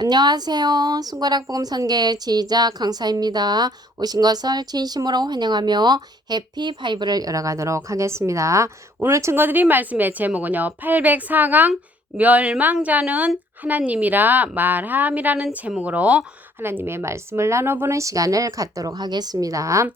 안녕하세요. 손가락 복음 선교의 지휘자 강사입니다. 오신 것을 진심으로 환영하며 해피 바이블을 열어가도록 하겠습니다. 오늘 증거드린 말씀의 제목은요. 804강 멸망자는 하나님이라 말함이라는 제목으로 하나님의 말씀을 나눠보는 시간을 갖도록 하겠습니다.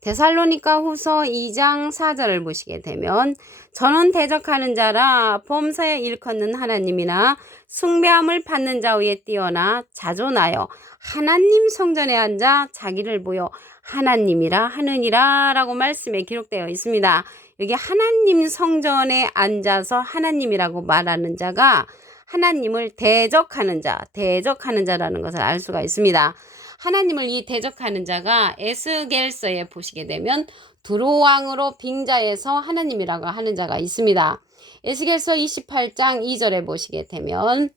데살로니가 후서 2장 4절을 보시게 되면 저는 대적하는 자라 범사에 일컫는 하나님이나 숭배함을 받는 자 위에 뛰어나 자존하여 하나님 성전에 앉아 자기를 보여 하나님이라 하느니라 라고 말씀에 기록되어 있습니다. 여기 하나님 성전에 앉아서 하나님이라고 말하는 자가 하나님을 대적하는 자라는 것을 알 수가 있습니다. 하나님을 이 대적하는 자가 에스겔서에 보시게 되면 두로왕으로 빙자해서 하나님이라고 하는 자가 있습니다. 에스겔서 28장 2절에 보시게 되면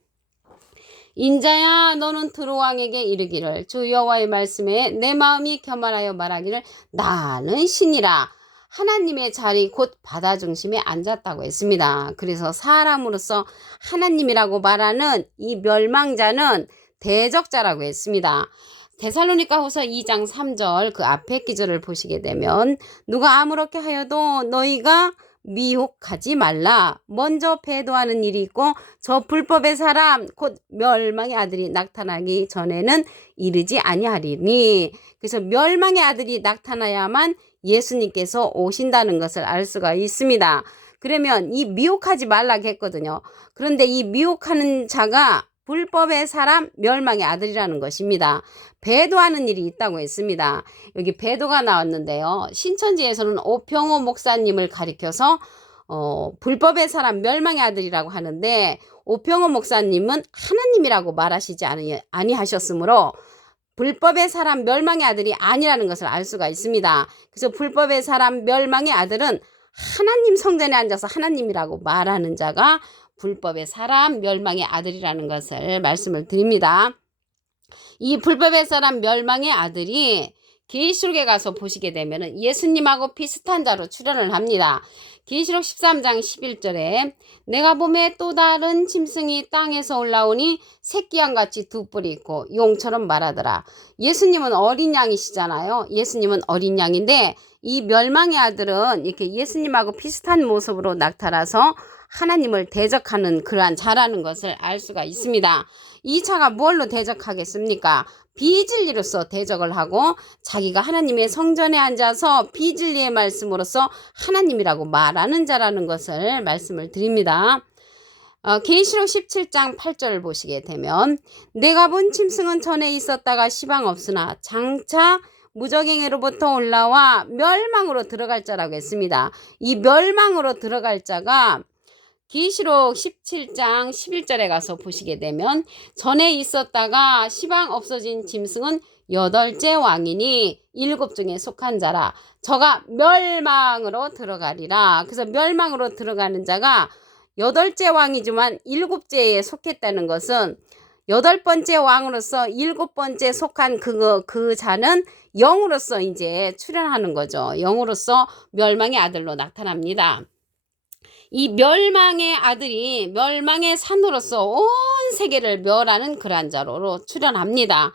인자야 너는 두로왕에게 이르기를 주 여호와의 말씀에 내 마음이 교만하여 말하기를 나는 신이라 하나님의 자리 곧 바다 중심에 앉았다고 했습니다. 그래서 사람으로서 하나님이라고 말하는 이 멸망자는 대적자라고 했습니다. 데살로니가 후서 2장 3절 그 앞에 기절을 보시게 되면 누가 아무렇게 하여도 너희가 미혹하지 말라. 먼저 배도하는 일이 있고 저 불법의 사람 곧 멸망의 아들이 나타나기 전에는 이르지 아니하리니. 그래서 멸망의 아들이 나타나야만 예수님께서 오신다는 것을 알 수가 있습니다. 그러면 이 미혹하지 말라고 했거든요. 그런데 이 미혹하는 자가 불법의 사람 멸망의 아들이라는 것입니다. 배도하는 일이 있다고 했습니다. 여기 배도가 나왔는데요. 신천지에서는 오평호 목사님을 가리켜서 불법의 사람 멸망의 아들이라고 하는데 오평호 목사님은 하나님이라고 말하시지 아니하셨으므로 불법의 사람 멸망의 아들이 아니라는 것을 알 수가 있습니다. 그래서 불법의 사람 멸망의 아들은 하나님 성전에 앉아서 하나님이라고 말하는 자가 불법의 사람 멸망의 아들이라는 것을 말씀을 드립니다. 이 불법의 사람 멸망의 아들이 계시록에 가서 보시게 되면 예수님하고 비슷한 자로 출현을 합니다. 계시록 13장 11절에 내가 보매 또 다른 짐승이 땅에서 올라오니 새끼양같이 두 뿔이 있고 용처럼 말하더라. 예수님은 어린 양이시잖아요. 예수님은 어린 양인데 이 멸망의 아들은 이렇게 예수님하고 비슷한 모습으로 나타나서 하나님을 대적하는 그러한 자라는 것을 알 수가 있습니다. 이 자가 뭘로 대적하겠습니까? 비진리로서 대적을 하고 자기가 하나님의 성전에 앉아서 비진리의 말씀으로서 하나님이라고 말하는 자라는 것을 말씀을 드립니다. 계시록 17장 8절을 보시게 되면 내가 본 짐승은 전에 있었다가 시방 없으나 장차 무적행위로부터 올라와 멸망으로 들어갈 자라고 했습니다. 이 멸망으로 들어갈 자가 계시록 17장 11절에 가서 보시게 되면 전에 있었다가 시방 없어진 짐승은 8째 왕이니 7 중에 속한 자라 저가 멸망으로 들어가리라. 그래서 멸망으로 들어가는 자가 8째 왕이지만 7째에 속했다는 것은 8번째 왕으로서 7번째 속한 그 자는 영으로서 이제 출현하는 거죠. 영으로서 멸망의 아들로 나타납니다. 이 멸망의 아들이 멸망의 산으로서 온 세계를 멸하는 그러한 자로 출현합니다.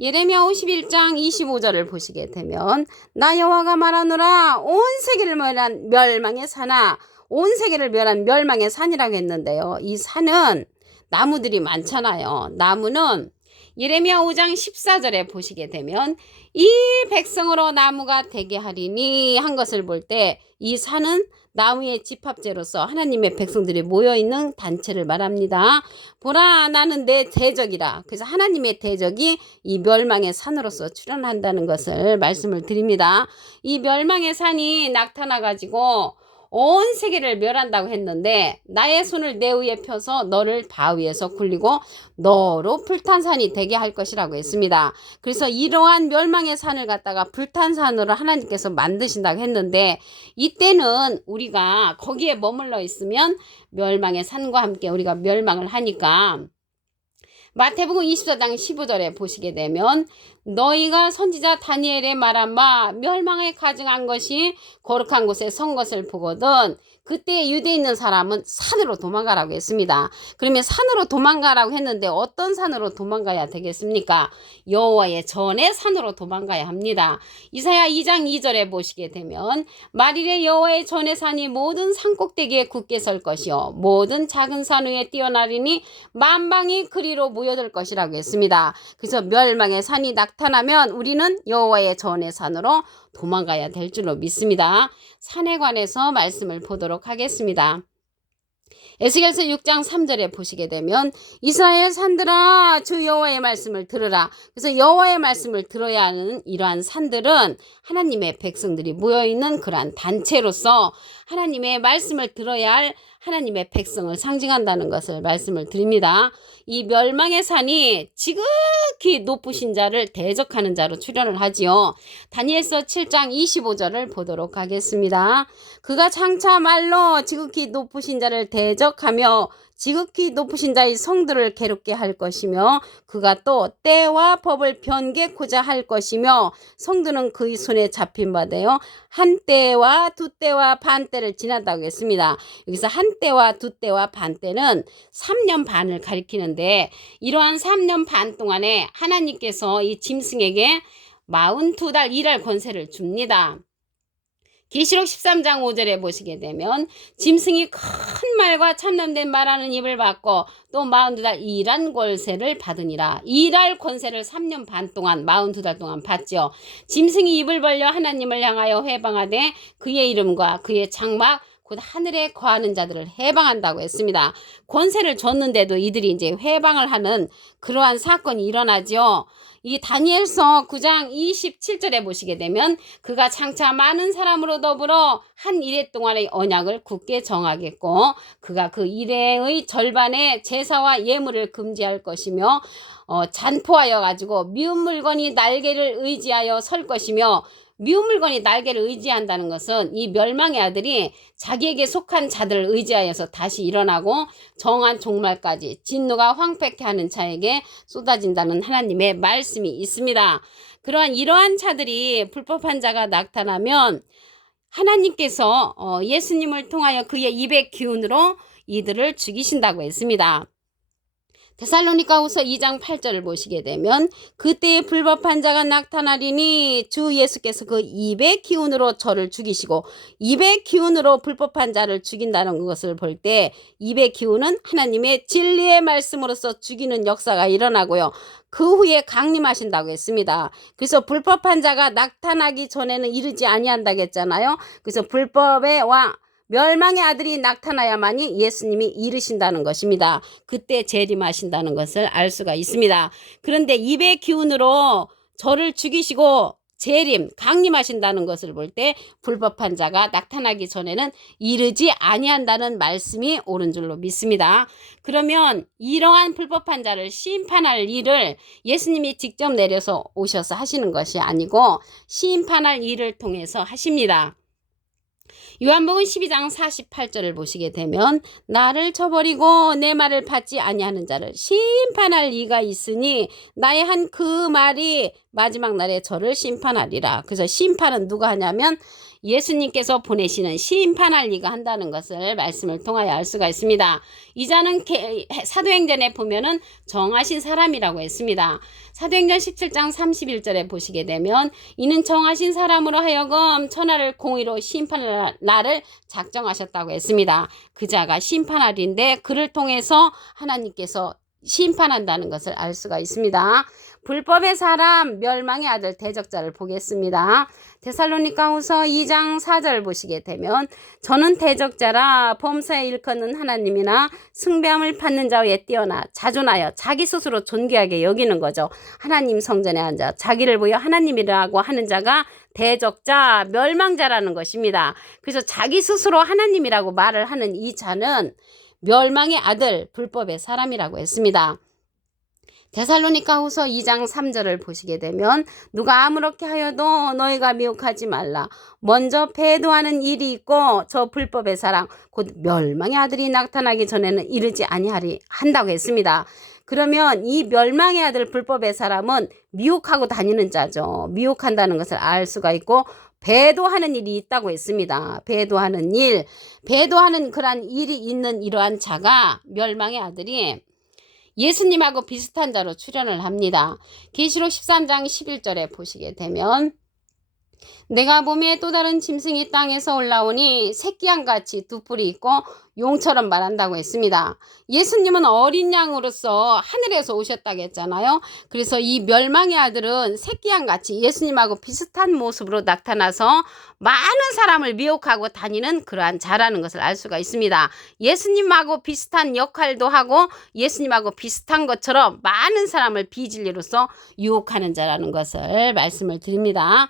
예레미야 51장 25절을 보시게 되면 나 여호와가 말하노라 온 세계를 멸한 멸망의 산아 온 세계를 멸한 멸망의 산이라고 했는데요. 이 산은 나무들이 많잖아요. 나무는 예레미야 5장 14절에 보시게 되면 이 백성으로 나무가 되게 하리니 한 것을 볼 때 이 산은 나무의 집합제로서 하나님의 백성들이 모여있는 단체를 말합니다. 보라 나는 내 대적이라. 그래서 하나님의 대적이 이 멸망의 산으로서 출현한다는 것을 말씀을 드립니다. 이 멸망의 산이 나타나가지고 온 세계를 멸한다고 했는데 나의 손을 내 위에 펴서 너를 바위에서 굴리고 너로 불탄산이 되게 할 것이라고 했습니다. 그래서 이러한 멸망의 산을 갖다가 불탄산으로 하나님께서 만드신다고 했는데 이때는 우리가 거기에 머물러 있으면 멸망의 산과 함께 우리가 멸망을 하니까 마태복음 24장 15절에 보시게 되면 너희가 선지자 다니엘의 말한 바 멸망에 가증한 것이 거룩한 곳에 선 것을 보거든 그때 유대에 있는 사람은 산으로 도망가라고 했습니다. 그러면 산으로 도망가라고 했는데 어떤 산으로 도망가야 되겠습니까? 여호와의 전의 산으로 도망가야 합니다. 이사야 2장 2절에 보시게 되면 말일에 여호와의 전의 산이 모든 산꼭대기에 굳게 설 것이요 모든 작은 산 위에 뛰어나리니 만방이 그리로 모여들 것이라고 했습니다. 그래서 멸망의 산이 나타나면 우리는 여호와의 전의 산으로 도망가야 될 줄로 믿습니다. 산에 관해서 말씀을 보도록 하겠습니다. 에스겔서 6장 3절에 보시게 되면 이스라엘 산들아 주 여호와의 말씀을 들으라. 그래서 여호와의 말씀을 들어야 하는 이러한 산들은 하나님의 백성들이 모여있는 그러한 단체로서 하나님의 말씀을 들어야 할 하나님의 백성을 상징한다는 것을 말씀을 드립니다. 이 멸망의 산이 지극히 높으신 자를 대적하는 자로 출현을 하지요. 다니엘서 7장 25절을 보도록 하겠습니다. 그가 장차 말로 지극히 높으신 자를 대적하며 지극히 높으신 자의 성들을 괴롭게 할 것이며 그가 또 때와 법을 변개코자 할 것이며 성들은 그의 손에 잡힌 바 되어 한 때와 두 때와 반 때를 지난다고 했습니다. 여기서 한 때와 두 때와 반 때는 3년 반을 가리키는데 이러한 3년 반 동안에 하나님께서 이 짐승에게 42달 일할 권세를 줍니다. 계시록 13장 5절에 보시게 되면 짐승이 큰 말과 참남된 말하는 입을 받고 또 42달 일한 권세를 받으니라. 일할 권세를 3년 반 동안 42달 동안 받죠. 짐승이 입을 벌려 하나님을 향하여 회방하되 그의 이름과 그의 장막 곧 하늘에 거하는 자들을 해방한다고 했습니다. 권세를 줬는데도 이들이 이제 회방을 하는 그러한 사건이 일어나죠. 이 다니엘서 9장 27절에 보시게 되면 그가 장차 많은 사람으로 더불어 한 일해 동안의 언약을 굳게 정하겠고 그가 그 일해의 절반의 제사와 예물을 금지할 것이며 잔포하여 가지고 미운 물건이 날개를 의지하여 설 것이며 미운 물건이 날개를 의지한다는 것은 이 멸망의 아들이 자기에게 속한 자들을 의지하여서 다시 일어나고 정한 종말까지 진노가 황폐케 하는 자에게 쏟아진다는 하나님의 말씀이 있습니다. 이러한 자들이 불법한 자가 나타나면 하나님께서 예수님을 통하여 그의 입의 기운으로 이들을 죽이신다고 했습니다. 데살로니가후서 2장 8절을 보시게 되면 그때에 불법한 자가 나타나리니 주 예수께서 그 입의 기운으로 저를 죽이시고 입의 기운으로 불법한 자를 죽인다는 것을 볼 때 입의 기운은 하나님의 진리의 말씀으로서 죽이는 역사가 일어나고요. 그 후에 강림하신다고 했습니다. 그래서 불법한 자가 나타나기 전에는 이르지 아니한다고 했잖아요. 그래서 불법의 왕 멸망의 아들이 나타나야만이 예수님이 이르신다는 것입니다. 그때 재림하신다는 것을 알 수가 있습니다. 그런데 입의 기운으로 저를 죽이시고 재림, 강림하신다는 것을 볼 때 불법한 자가 나타나기 전에는 이르지 아니한다는 말씀이 옳은 줄로 믿습니다. 그러면 이러한 불법한 자를 심판할 일을 예수님이 직접 내려서 오셔서 하시는 것이 아니고 심판할 일을 통해서 하십니다. 요한복음 12장 48절을 보시게 되면 나를 쳐버리고 내 말을 받지 아니하는 자를 심판할 이가 있으니 나의 한 그 말이 마지막 날에 저를 심판하리라. 그래서 심판은 누가 하냐면 예수님께서 보내시는 심판할 이가 한다는 것을 말씀을 통하여 알 수가 있습니다. 이 자는 사도행전에 보면은 정하신 사람이라고 했습니다. 사도행전 17장 31절에 보시게 되면 이는 정하신 사람으로 하여금 천하를 공의로 심판할 날을 작정하셨다고 했습니다. 그 자가 심판할인데 그를 통해서 하나님께서 심판한다는 것을 알 수가 있습니다. 불법의 사람, 멸망의 아들 대적자를 보겠습니다. 데살로니가후서 2장 4절 보시게 되면 저는 대적자라 범사에 일컫는 하나님이나 숭배함을 받는 자에 뛰어나 자존하여 자기 스스로 존귀하게 여기는 거죠. 하나님 성전에 앉아 자기를 보여 하나님이라고 하는 자가 대적자, 멸망자라는 것입니다. 그래서 자기 스스로 하나님이라고 말을 하는 이 자는 멸망의 아들, 불법의 사람이라고 했습니다. 데살로니가후서 2장 3절을 보시게 되면 누가 아무렇게 하여도 너희가 미혹하지 말라. 먼저 배도하는 일이 있고 저 불법의 사랑 곧 멸망의 아들이 나타나기 전에는 이르지 아니하리 한다고 했습니다. 그러면 이 멸망의 아들 불법의 사람은 미혹하고 다니는 자죠. 미혹한다는 것을 알 수가 있고 배도하는 일이 있다고 했습니다. 배도하는 일, 배도하는 그러한 일이 있는 이러한 자가 멸망의 아들이 예수님하고 비슷한 자로 출현을 합니다. 계시록 13장 11절에 보시게 되면 내가 봄에 또 다른 짐승이 땅에서 올라오니 새끼양같이 두 뿔이 있고 용처럼 말한다고 했습니다. 예수님은 어린 양으로서 하늘에서 오셨다고 했잖아요. 그래서 이 멸망의 아들은 새끼양같이 예수님하고 비슷한 모습으로 나타나서 많은 사람을 미혹하고 다니는 그러한 자라는 것을 알 수가 있습니다. 예수님하고 비슷한 역할도 하고 예수님하고 비슷한 것처럼 많은 사람을 비진리로서 유혹하는 자라는 것을 말씀을 드립니다.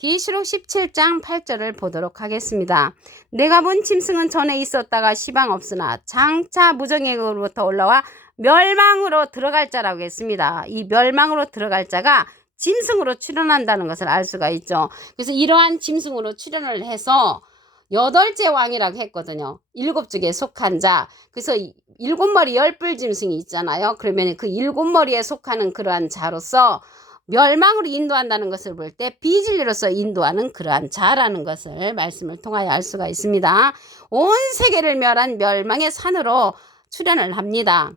계시록 17장 8절을 보도록 하겠습니다. 내가 본 짐승은 전에 있었다가 시방 없으나 장차 무정에게로부터 올라와 멸망으로 들어갈 자라고 했습니다. 이 멸망으로 들어갈 자가 짐승으로 출현한다는 것을 알 수가 있죠. 그래서 이러한 짐승으로 출현을 해서 8째 왕이라고 했거든요. 7쪽에 속한 자. 그래서 7머리 10뿔 짐승이 있잖아요. 그러면 그 7머리에 속하는 그러한 자로서 멸망으로 인도한다는 것을 볼 때 비진리로서 인도하는 그러한 자라는 것을 말씀을 통하여 알 수가 있습니다. 온 세계를 멸한 멸망의 산으로 출현을 합니다.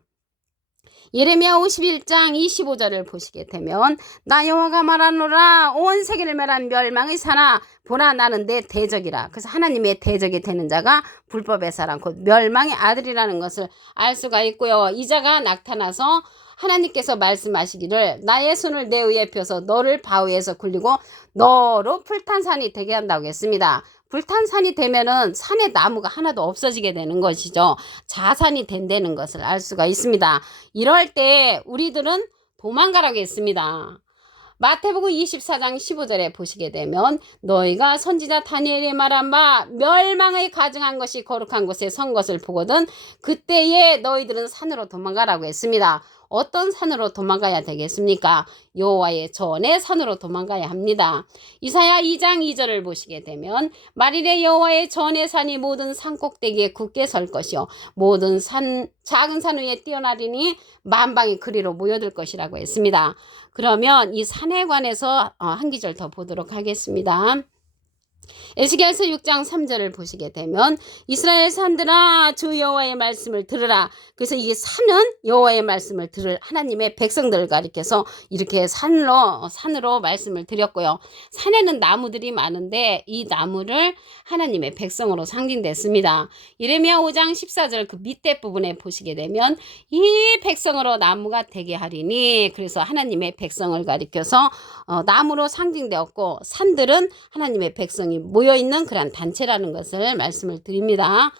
예레미야 51장 25절을 보시게 되면 나 여호와가 말하노라 온 세계를 멸한 멸망의 산아 보라 나는 내 대적이라. 그래서 하나님의 대적이 되는 자가 불법의 사람 곧 멸망의 아들이라는 것을 알 수가 있고요. 이 자가 나타나서 하나님께서 말씀하시기를 나의 손을 내 위에 펴서 너를 바위에서 굴리고 너로 불탄산이 되게 한다고 했습니다. 불탄산이 되면은 산에 나무가 하나도 없어지게 되는 것이죠. 자산이 된다는 것을 알 수가 있습니다. 이럴 때 우리들은 도망가라고 했습니다. 마태복음 24장 15절에 보시게 되면 너희가 선지자 다니엘이 말한 바 멸망의 가증한 것이 거룩한 곳에 선 것을 보거든 그때에 너희들은 산으로 도망가라고 했습니다. 어떤 산으로 도망가야 되겠습니까? 여호와의 전의 산으로 도망가야 합니다. 이사야 2장 2절을 보시게 되면 만일에 여호와의 전의 산이 모든 산 꼭대기에 굳게 설 것이요 모든 산 작은 산 위에 뛰어나리니 만방이 그리로 모여들 것이라고 했습니다. 그러면 이 산에 관해서 한 기절 더 보도록 하겠습니다. 에스겔서 6장 3절을 보시게 되면 이스라엘 산들아 주 여호와의 말씀을 들으라. 그래서 이 산은 여호와의 말씀을 들을 하나님의 백성들을 가리켜서 이렇게 산으로 말씀을 드렸고요. 산에는 나무들이 많은데 이 나무를 하나님의 백성으로 상징됐습니다. 예레미야 5장 14절 그 밑에 부분에 보시게 되면 이 백성으로 나무가 되게 하리니 그래서 하나님의 백성을 가리켜서 나무로 상징되었고 산들은 하나님의 백성이 모여있는 그런 단체라는 것을 말씀을 드립니다.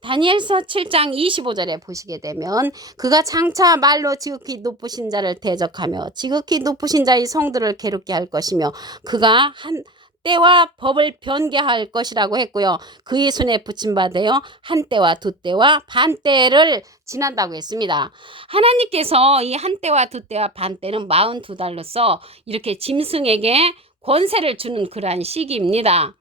다니엘서 7장 25절에 보시게 되면 그가 장차 말로 지극히 높으신 자를 대적하며 지극히 높으신 자의 성들을 괴롭게 할 것이며 그가 한 때와 법을 변개할 것이라고 했고요. 그의 손에 붙임받아요. 한 때와 두 때와 반 때를 지난다고 했습니다. 하나님께서 이 한 때와 두 때와 반 때는 42달로서 이렇게 짐승에게 권세를 주는 그러한 시기입니다.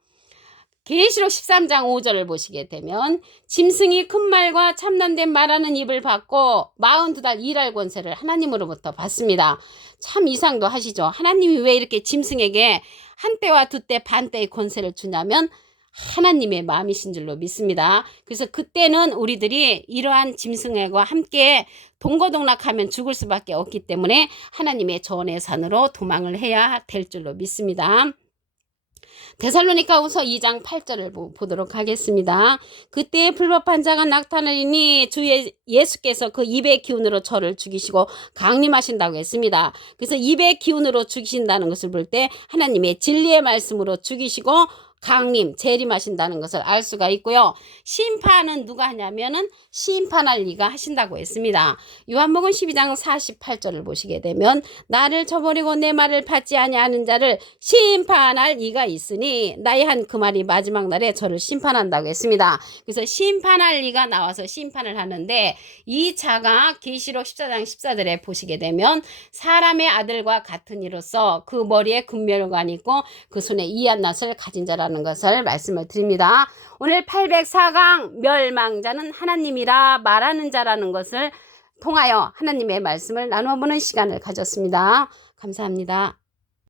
계시록 13장 5절을 보시게 되면 짐승이 큰 말과 참남된 말하는 입을 받고 42달 일할 권세를 하나님으로부터 받습니다. 참 이상도 하시죠. 하나님이 왜 이렇게 짐승에게 한 때와 두 때 반 때의 권세를 주냐면 하나님의 마음이신 줄로 믿습니다. 그래서 그때는 우리들이 이러한 짐승과 함께 동거동락하면 죽을 수밖에 없기 때문에 하나님의 전의 산으로 도망을 해야 될 줄로 믿습니다. 데살로니가후서 2장 8절을 보도록 하겠습니다. 그때 불법한 자가 나타나리니 주 예수께서 그 입의 기운으로 저를 죽이시고 강림하신다고 했습니다. 그래서 입의 기운으로 죽이신다는 것을 볼 때 하나님의 진리의 말씀으로 죽이시고 강림, 재림하신다는 것을 알 수가 있고요. 심판은 누가 하냐면은 심판할 이가 하신다고 했습니다. 요한복음 12장 48절을 보시게 되면 나를 저버리고 내 말을 받지 아니하는 자를 심판할 이가 있으니 나의 한 그 말이 마지막 날에 저를 심판한다고 했습니다. 그래서 심판할 이가 나와서 심판을 하는데 이 자가 계시록 14장 14절에 보시게 되면 사람의 아들과 같은 이로서 그 머리에 금멸관이 있고 그 손에 이한낫을 가진 자라는 것을 말씀을 드립니다. 오늘 804강 멸망자는 하나님이라 말하는 자라는 것을 통하여 하나님의 말씀을 나누어 보는 시간을 가졌습니다. 감사합니다.